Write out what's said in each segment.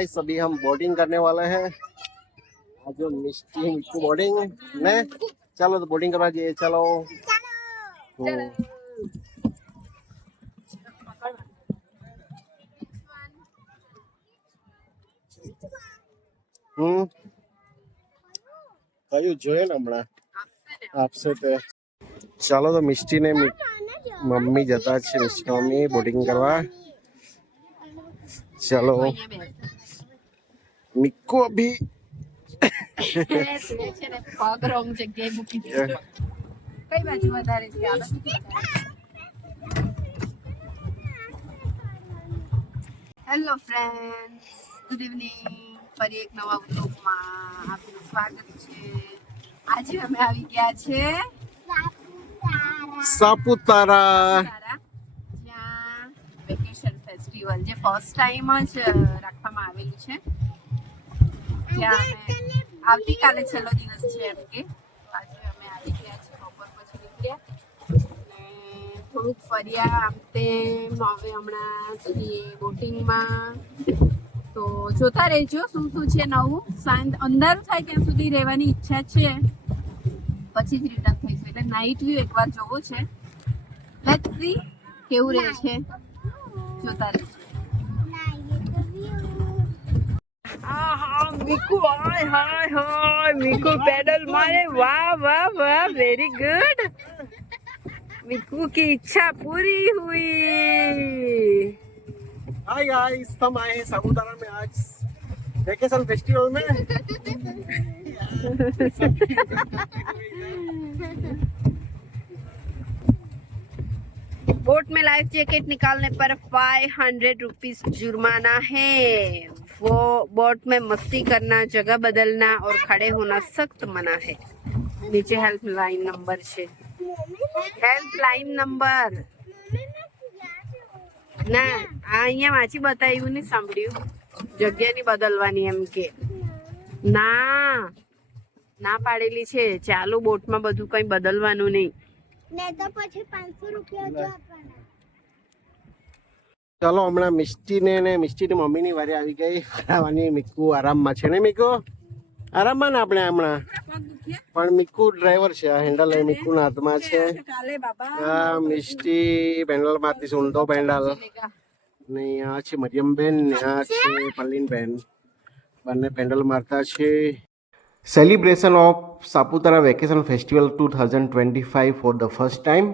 Guys अभी हम boarding करने वाले हैं आज जो मिस्टी मिट्टू बोर्डिंग ने चलो तो बोर्डिंग करवा जाइए चलो हम्म, હમ કયું જોઈએ ને હમણાં આપશે તે ચાલો તો મિસ્ટી ને મી- મમ્મી જતા છે મિસ્ટી મમ્મી બોર્ડિંગ કરવા ચલો મિક્કો અભી છે ને પગ રોંગ જગ્યાએ મૂકી દીધો કઈ બાજુ વધારે છે હેલો ફ્રેન્ડ્સ ગુડ ઇવનિંગ ફરી એક નવા ઉદ્યોગમાં આપનું સ્વાગત છે. આજે અમે આવી ગયા છે સાપુતારા. તારા જ્યાં વેકેશન ફેસ્ટિવલ જે ફર્સ્ટ ટાઈમ જ રાખવામાં આવેલું છે. ત્યાં અમે આવતીકાલે છેલ્લો દિવસ છે એમ કે. આજે અમે આવી ગયા છીએ બપોર પછી નીકળ્યા. અને થોડુંક ફર્યા આમ તેમ હવે હમણાં છીએ બોટિંગમાં. તો જોતા રહેજો શું શું છે નવું. સાંજ અંધારું થાય ત્યાં સુધી રહેવાની ઈચ્છા છે. પછી જ રિટર્ન થઈશું. એટલે નાઇટ વ્યૂ એકવાર જોવો છે. લેટ્સ સી કેવું રહે છે. જોતા રહેજો. આહા મીકુ હાય હાય હાય મીકુ પેડલ મારે વાહ વાહ વાહ વેરી ગુડ मीकू की इच्छा पूरी हुई हाय गाइस हम आए हैं सापुतारा में आज वेकेशन फेस्टिवल में बोट में लाइफ जैकेट निकालने पर फाइव हंड्रेड रुपीज जुर्माना है वो बोट में मस्ती करना जगह बदलना और खड़े होना सख्त मना है नीचे हेल्पलाइन नंबर છે હેલ્પલાઇન નંબર ના આ અહીંયા વાંચી બતાવ્યું ને સાંભળ્યું જગ્યા ની બદલવાની એમ કે ના ના પાડેલી છે ચાલુ બોટમાં બધું કઈ બદલવાનું નહીં ને તો પછી પાંચસો રૂપિયા જો આપવાના ચલો, હમણાં મિસ્ટીને ને મિસ્ટીની મમ્મીની વારે આવી ગઈ. ફરાવાની મીકુ આરામમાં છે ને, મીકુ? આરામમાં ને આપણે હમણાં? પણ મીકુ ડ્રાઈવર છે હેન્ડલ એ મીકુના હાથમાં છે. હા મિસ્ટી પેન્ડલ મારતી છે ઊંધો પેન્ડલ. ને આ છે મરિયમબેન, ને આ છે પલ્લીનબેન. બંને પેન્ડલ મારતા છે. Celebration of Saputara vacation festival two thousand twenty five for the first time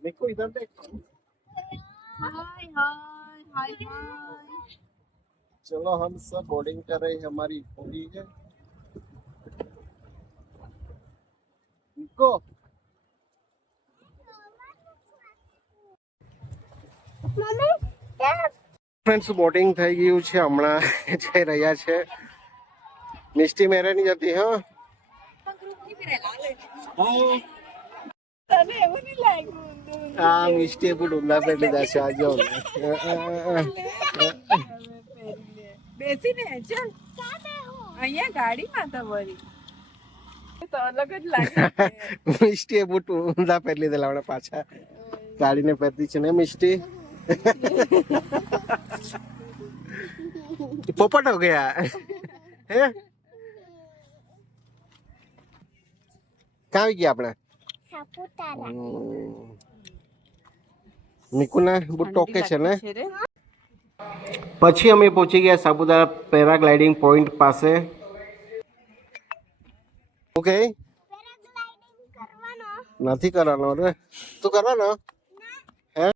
તે મમ્મી, મિષ્ટી, મિષ્ટી. मिको इधर देख હાય હાય હાય હાય चलो हम सब बोर्डिंग कर रहे हैं हमारी पूरी है मिको મમ્મી, ક્યાં? ફ્રેન્ડ્સ બોટિંગ થઈ ગયું છે હમણાં જઈ રહ્યા છે મિસ્ટી મેરે ની જતી હા તને એવું નહીં લાગ્યું આ મિસ્ટી બુટ ઊંધા પેટ લીધા આજે બેસીને ચાલ અહીંયા ગાડીમાં તો વળી તો અલગ જ લાગે મિસ્ટી બુટ ઊંધા પેટ લીધેલા આપણે પાછા ગાડીને પહેરતી છે ને મિસ્ટી પોપટ હો ગયા હે ક્યાં આવી ગયા આપણે સાપુતારા. મિકુના બુટ ટોકે છે ને પછી અમે પહોંચી ગયા સાપુતારા પેરાગ્લાઇડિંગ પોઈન્ટ પાસે. ઓકે નથી કરવાનો રે તું કરવાનો? હે?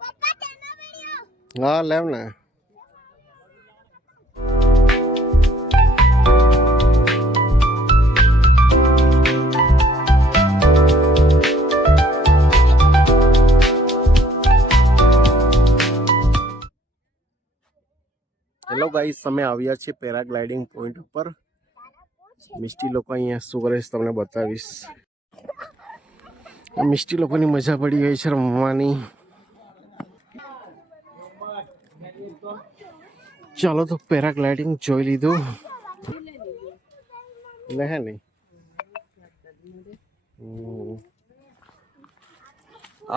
પપ્પા તેનો વિડિયો હા લેવ ને. ગાઈસ, અમે આવ્યા છીએ પેરાગ્લાઇડિંગ પોઈન્ટ ઉપર. મિસ્ટી લોકો અહીંયા શું કરે છે તમને બતાવીશ. મિસ્ટી લોકોની મજા પડી ગઈ છે રમવાની ચાલો તો પેરાગ્લાઇડિંગ જોઈ લીધું. લે હે નહીં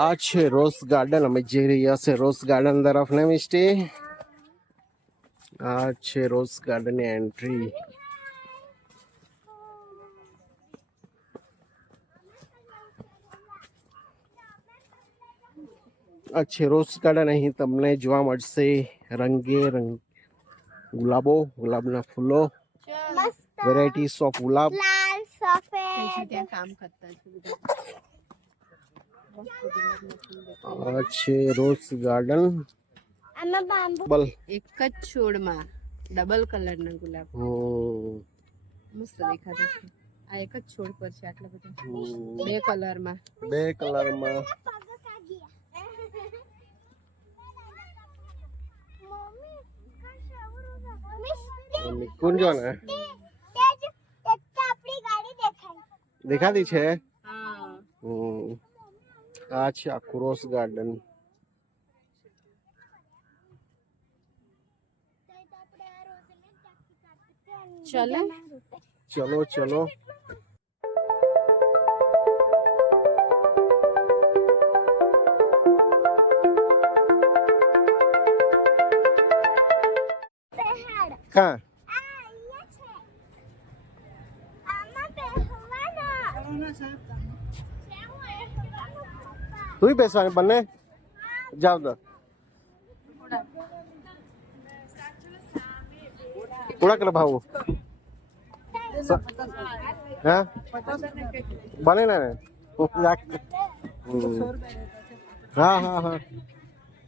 આ છે રોઝ ગાર્ડન, અમે જઈ રહ્યા છે રોઝ ગાર્ડન તરફ ને મિસ્ટી આ છે રોઝ ગાર્ડન ની એન્ટ્રી આ છે રોઝ ગાર્ડન અહીં તમને જોવા મળશે રંગે રંગ ગુલાબો ગુલાબના ફૂલો મસ્ત વેરાયટીસ ઓફ ગુલાબ લાલ સફેદ ત્યાં કામ કરતા છે બધા આ છે રોઝ ગાર્ડન આમાં બાંબુ. બલ એક જ છોડમાં. ડબલ કલરના ગુલાબ. ઓ. મસ્ત દેખાતો છે. આ એક જ છોડ પર છે આટલા બધા. હમ. બે કલરમાં. બે કલરમાં. મમ્મી ને? દેખાતી છે? હા. આ છે આખું રોઝ ગાર્ડન. चले चलो चलो कहाँ तू ही पैसा बने जाओ उधर ओळखलं भाऊ भाव बने ना हाँ। हाँ हा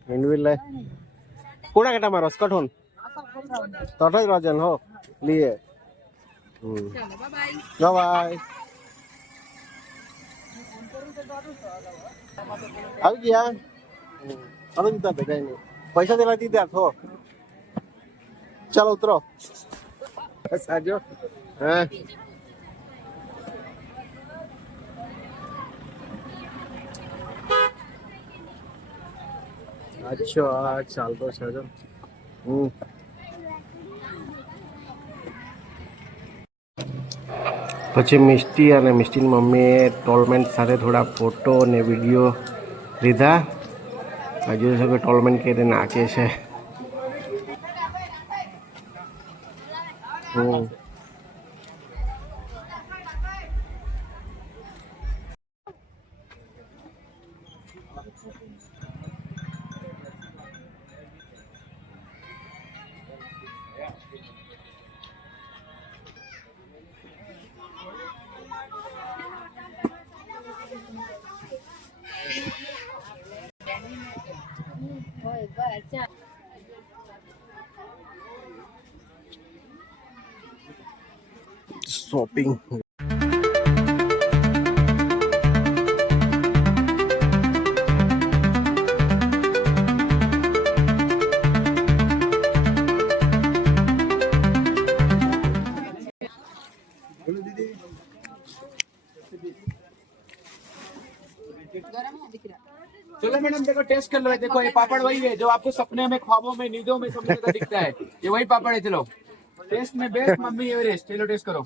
हिंडविल कोणा राजन, हो, लिए। बाय क्या? पैसा दिला तिथे हो। હમ ચાલો બાય બાય આવી ગયા હવે દીધા ભેગા નહીં પૈસા દેલા દીધા થો ચાલો ઉતરો સાજો હા અચ્છા આ ચાલતો છે જો હમ પછી મિસ્ટી અને મિસ્ટીની મમ્મીએ ટોલમેન્ટ સાથે થોડા ફોટો અને વિડીયો લીધા આ જોઈ શકો ટોલમેન્ટ કેવી રીતે નાચે છે shopping. चलो मैडम, देखो टेस्ट कर लो। देखो, ये पापड़ वही है जो आपको सपने में, ख्वाबों में नींदों में सब दिखता है। ये वही पापड़ है, चलो। टेस्ट में बेस्ट मम्मी एवरेस्ट चलो टेस्ट करो।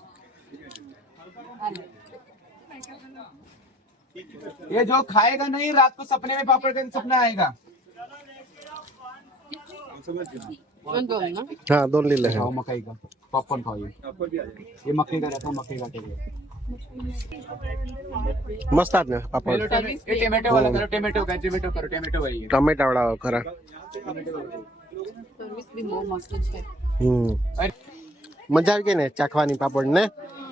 ये जो खाएगा नहीं रात को सपने में पापड़ का सपना आएगा વાંધો નહીં હા દોન લીલે खाओ मकई का पॉपकॉर्न खाओ ये ये मक्के का रहता है मक्के का टेस्ट મસ્ત આજ ને પાપડ चलो टमे- ये टोमेटो वाला करो टोमेटो का टोमेटो करो टोमेटो वही है ટમેટા વાળા ખરા સર્વિસ બી બહુ મસ્ત છે હમ મજા આવી ગઈ ને ચાખવાની પાપડ ને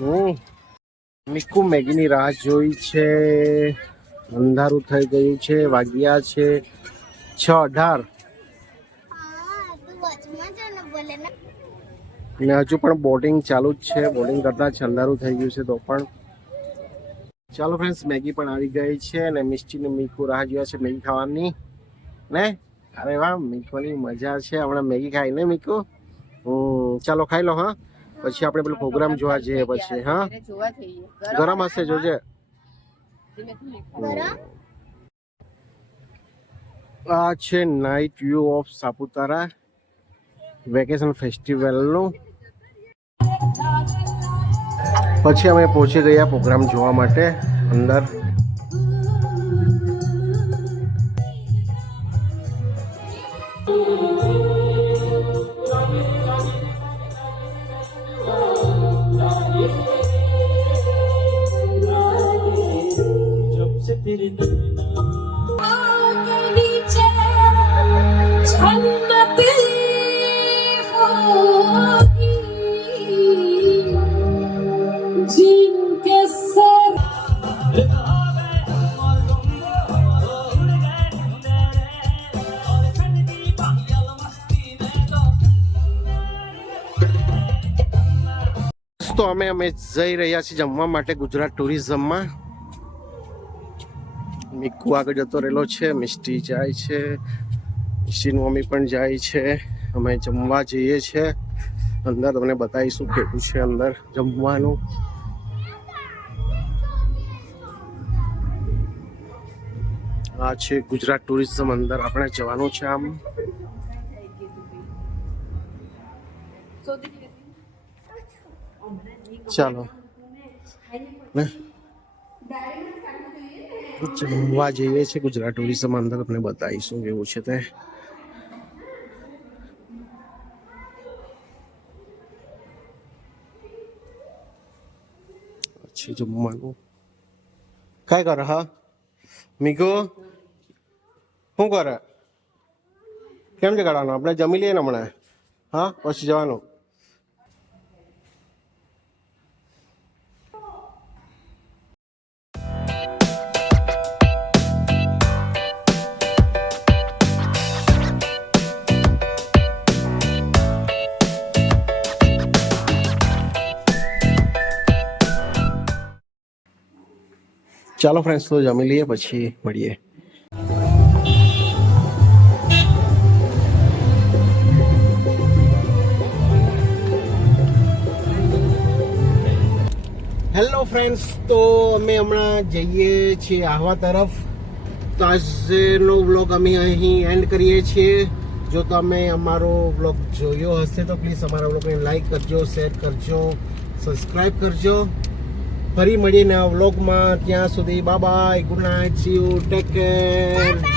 હમ. મિક્કુ મેગીની રાહ જોઈ છે. અંધારું થઈ ગયું છે, વાગ્યા છે છ અઢાર. ને હજુ પણ બોટિંગ ચાલુ જ છે, બોટિંગ કરતા જ અંધારું થઈ ગયું છે તો પણ. ચાલો ફ્રેન્ડ્સ મેગી પણ આવી ગઈ છે અને મિસ્ટી ને મીકુ રાહ જોયા છે મેગી ખાવાની. ને? અરે વાહ મીકુની મજા છે. હમણાં મેગી ખાઈ ને મીકુ ચાલો ખાઈ લો, હા. પછી આપણે પેલો પ્રોગ્રામ જોવા જઈએ પછી હા? ગરમ હશે જોજે. આ છે night view of Saputara vacation ફેસ્ટિવલનું પછી અમે પહોંચી ગયા પ્રોગ્રામ જોવા માટે અંદર. તો અમે અમે જઈ રહ્યા છીએ જમવા માટે ગુજરાત ટુરિઝમમાં મિક્કુ આગળ જતો રહેલો છે મિસ્ટી જાય છે મિસ્ટીની મમ્મી પણ જાય છે. અમે જમવા જઈએ છીએ અંદર તમને બતાવીશું કેવું છે અંદર જમવાનું. આ છે ગુજરાત ટુરિઝમ અંદર આપણે જવાનું છે આમ. ચાલો. ને જમવા જઈએ છે. ગુજરાત ટુરિઝમ અંદર તમને બતાવીશું કેવું છે તે. છે જમવાનું કઈ કરે, હા? મીગો શું કરે? કેમ છે કાઢવાનું આપણે જમી લઈએ ને હમણાં? હા? પછી જવાનું? ચાલો ફ્રેન્ડ્સ તો જમી લઈએ પછી મળીએ હેલો ફ્રેન્ડ્સ તો અમે હમણાં જઈએ છીએ આહવા તરફ તો આજનો વ્લોગ અમે અહીં એન્ડ કરીએ છીએ જો તમે અમારો વ્લોગ જોયો હશે તો પ્લીઝ અમારા વ્લોગને લાઈક કરજો શેર કરજો સબસ્ક્રાઈબ કરજો ફરી મળીને વ્લોગમાં ત્યાં સુધી bye good night see you take care